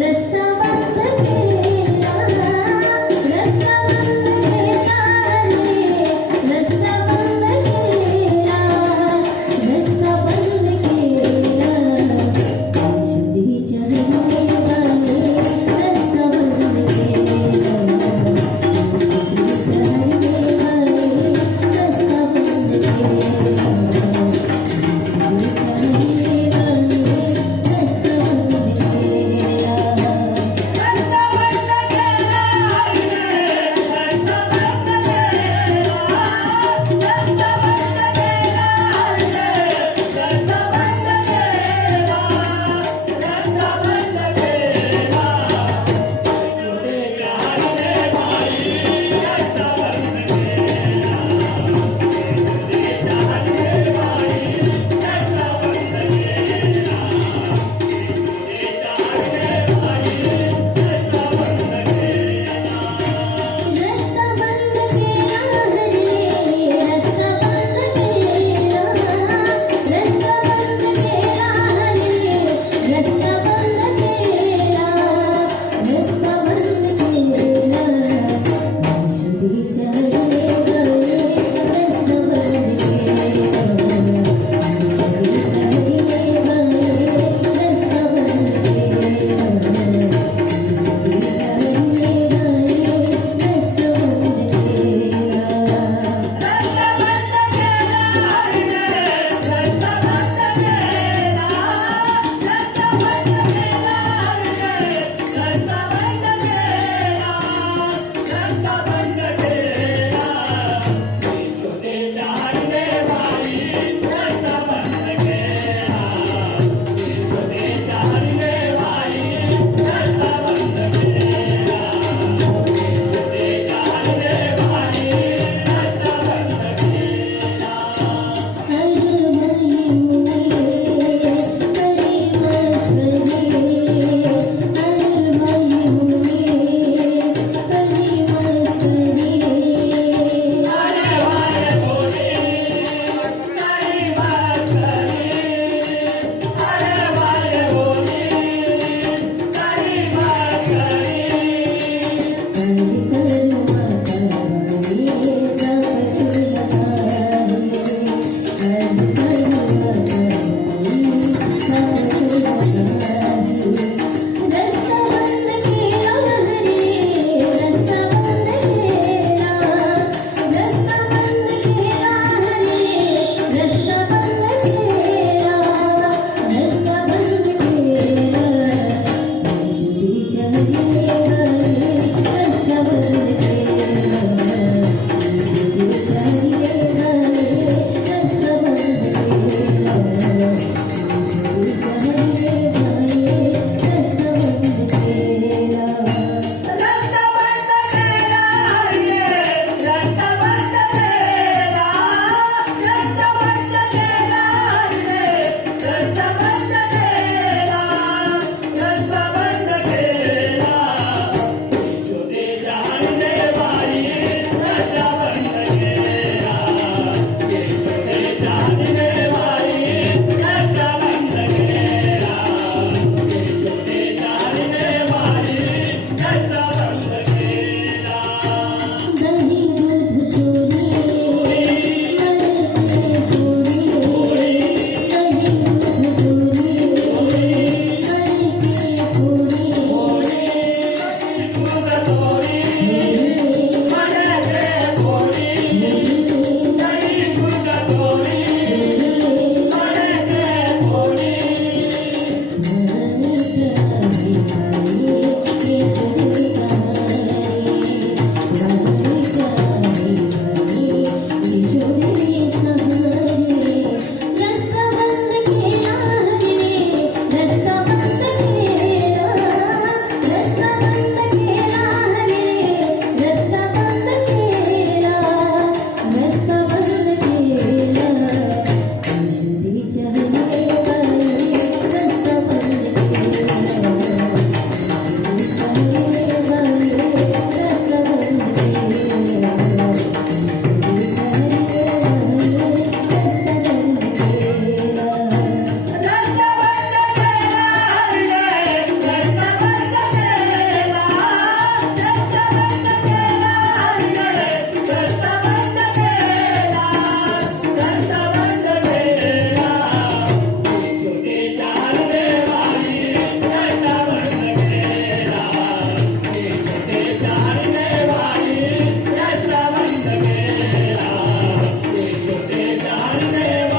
रस्ता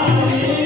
Amém.